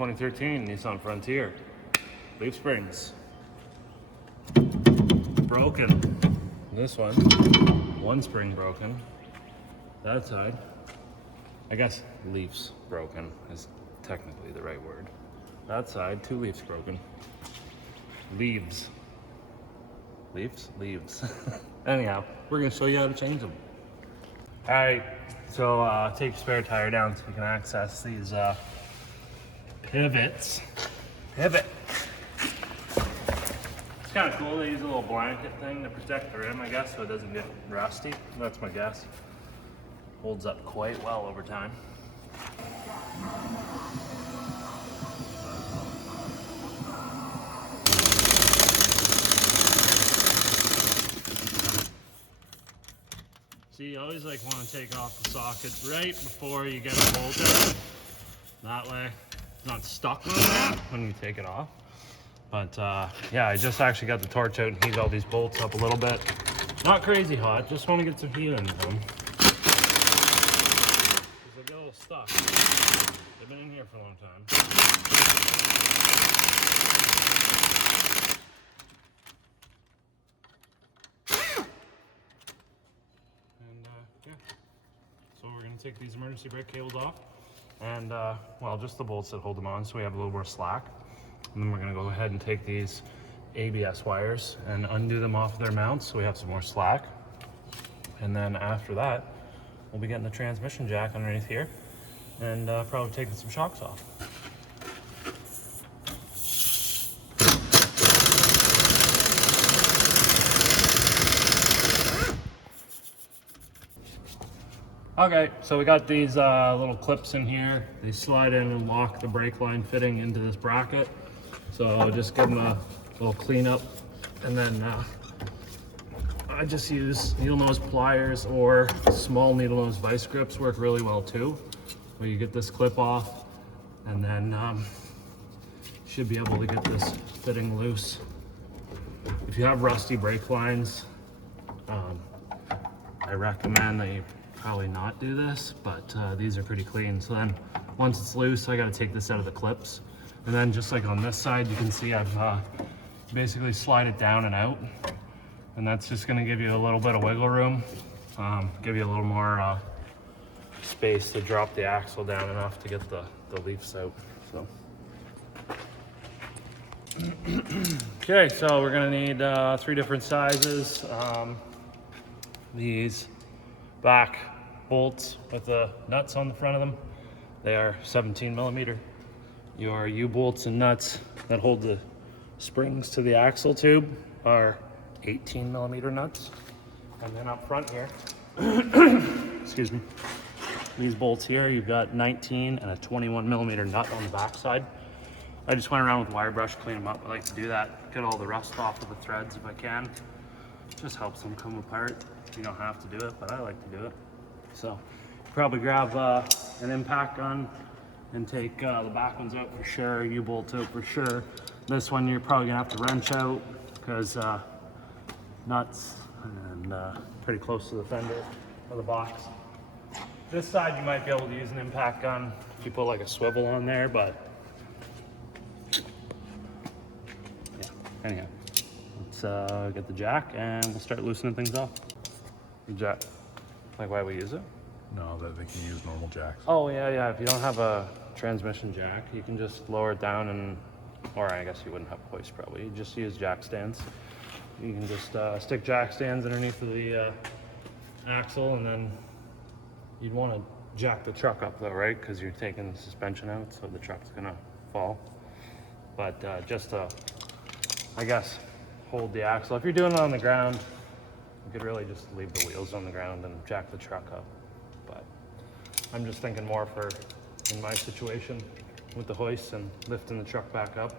2013 Nissan Frontier. Leaf springs. Broken. This one spring broken. That side. I guess leaves broken is technically the right word. That side, 2 leaves broken. Leaves. Leaves. Anyhow, we're gonna show you how to change them. All right, so take your spare tire down so you can access these pivots. Pivot. It's kind of cool. They use a little blanket thing to protect the rim, I guess, so it doesn't get rusty. That's my guess. Holds up quite well over time. See, you always want to take off the socket right before you get it bolted. That way, it's not stuck on there when you take it off. But yeah, I just actually got the torch out and heat all these bolts up a little bit. Not crazy hot, just want to get some heat into them. Because they get a little stuck. They've been in here for a long time. And yeah, so we're going to take these emergency brake cables off. And well, just the bolts that hold them on so we have a little more slack. And then we're gonna go ahead and take these ABS wires and undo them off their mounts so we have some more slack. And then after that, we'll be getting the transmission jack underneath here and probably taking some shocks off. Okay, so we got these little clips in here. They slide in and lock the brake line fitting into this bracket. So I'll just give them a little cleanup, and then I just use needle nose pliers or small needle nose vice grips work really well too. Where you get this clip off, and then should be able to get this fitting loose. If you have rusty brake lines, I recommend that you probably not do this, but these are pretty clean. So then once it's loose, I got to take this out of the clips. And then just like on this side, you can see I've basically slide it down and out. And that's just gonna give you a little bit of wiggle room, give you a little more space to drop the axle down enough to get the leaves out. So. Okay, so we're gonna need 3 different sizes. These back bolts with the nuts on the front of them, they are 17 millimeter. Your U-bolts and nuts that hold the springs to the axle tube are 18 millimeter nuts. And then up front here, excuse me, these bolts here, you've got 19 and a 21 millimeter nut on the back side. I just went around with wire brush, clean them up. I like to do that, get all the rust off of the threads if I can. Just helps them come apart. You don't have to do it, but I like to do it. So probably grab an impact gun and take the back ones out for sure, U-bolts out for sure. This one you're probably gonna have to wrench out because nuts and pretty close to the fender of the box. This side you might be able to use an impact gun if you put like a swivel on there, but yeah, anyhow. Let's get the jack and we'll start loosening things off. The jack, like why we use it? No, that they can use normal jacks. Oh yeah, if you don't have a transmission jack, you can just lower it down and, or I guess you wouldn't have hoist probably, you just use jack stands. You can just stick jack stands underneath the axle, and then you'd want to jack the truck up though, right? Because you're taking the suspension out, so the truck's gonna fall. But just to, I guess, hold the axle. If you're doing it on the ground, you could really just leave the wheels on the ground and jack the truck up. But I'm just thinking more for, in my situation, with the hoist and lifting the truck back up,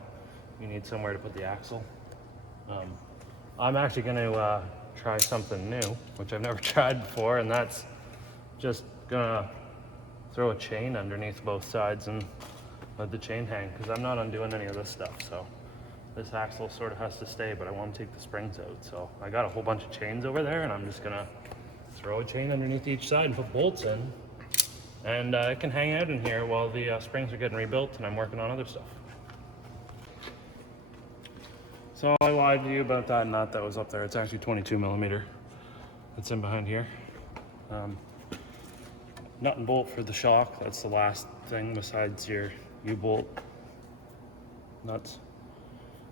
you need somewhere to put the axle. I'm actually gonna try something new, which I've never tried before, and that's just gonna throw a chain underneath both sides and let the chain hang, because I'm not undoing any of this stuff. So this axle sort of has to stay, but I want to take the springs out. So I got a whole bunch of chains over there, and I'm just gonna throw a chain underneath each side and put bolts in And it can hang out in here while the springs are getting rebuilt and I'm working on other stuff. So I lied to you about that nut that was up there. It's actually 22 millimeter. It's in behind here. Nut and bolt for the shock. That's the last thing besides your U-bolt nuts.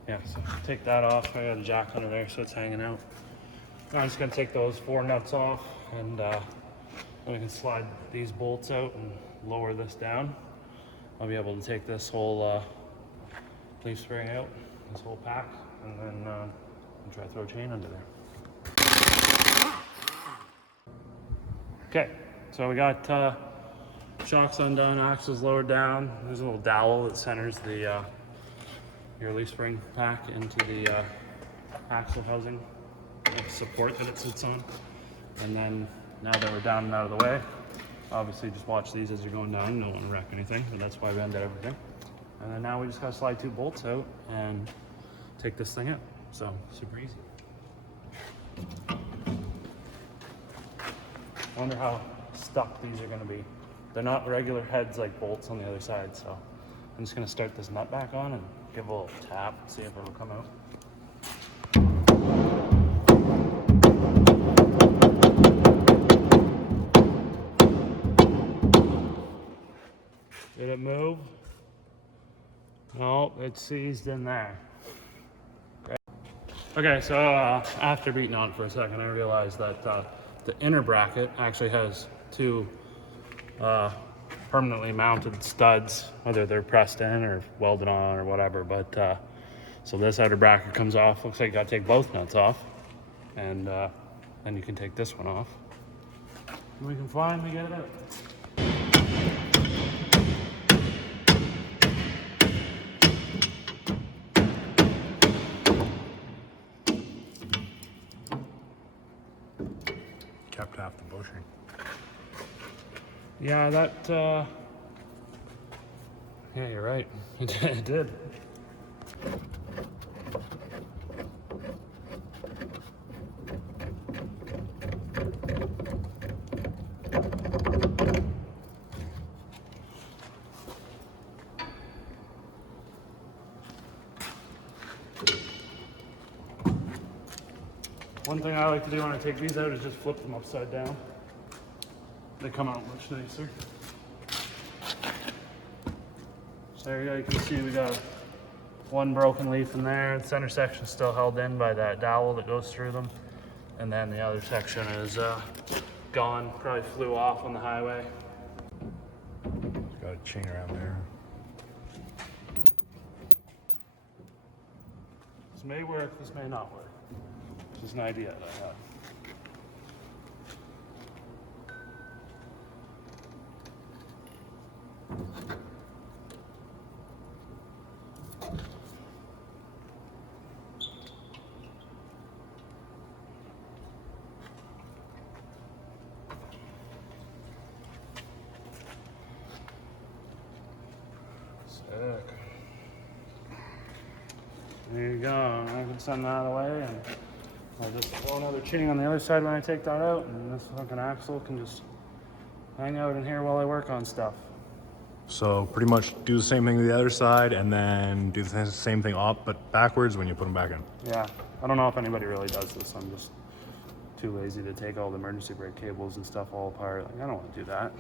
Yeah, so take that off. I got a jack under there, so it's hanging out. Now I'm just gonna take those 4 nuts off, and then we can slide these bolts out and lower this down. I'll be able to take this whole leaf spring out, this whole pack, and then try to throw a chain under there. Okay, so we got shocks undone, axles lowered down. There's a little dowel that centers the your leaf spring pack into the axle housing, the support that it sits on. And then now that we're down and out of the way, obviously just watch these as you're going down. You don't want to wreck anything, but that's why we undid everything. And then now we just gotta slide 2 bolts out and take this thing out. So super easy. I wonder how stuck these are gonna be. They're not regular heads like bolts on the other side, so I'm just gonna start this nut back on and give a little tap, see if it'll come out. Did it move? No, it's seized in there. Okay, so after beating on it for a second, I realized that the inner bracket actually has 2 permanently mounted studs, whether they're pressed in or welded on or whatever. But so this outer bracket comes off. Looks like you gotta take both nuts off, and then you can take this one off. And we can finally get it out. Kept half the bushing. Yeah, that. Yeah, you're right. It did. One thing I like to do when I take these out is just flip them upside down. They come out much nicer. So there you go, you can see we got 1 broken leaf in there. The center section is still held in by that dowel that goes through them. And then the other section is gone, probably flew off on the highway. Got a chain around there. This may work, this may not work. This is an idea that I have. Sick. There you go. I can send that away, and I'll just throw another chain on the other side when I take that out, and this fucking axle can just hang out in here while I work on stuff. So pretty much do the same thing to the other side, and then do the same thing up but backwards when you put them back in. Yeah, I don't know if anybody really does this. I'm just too lazy to take all the emergency brake cables and stuff all apart. Like, I don't want to do that.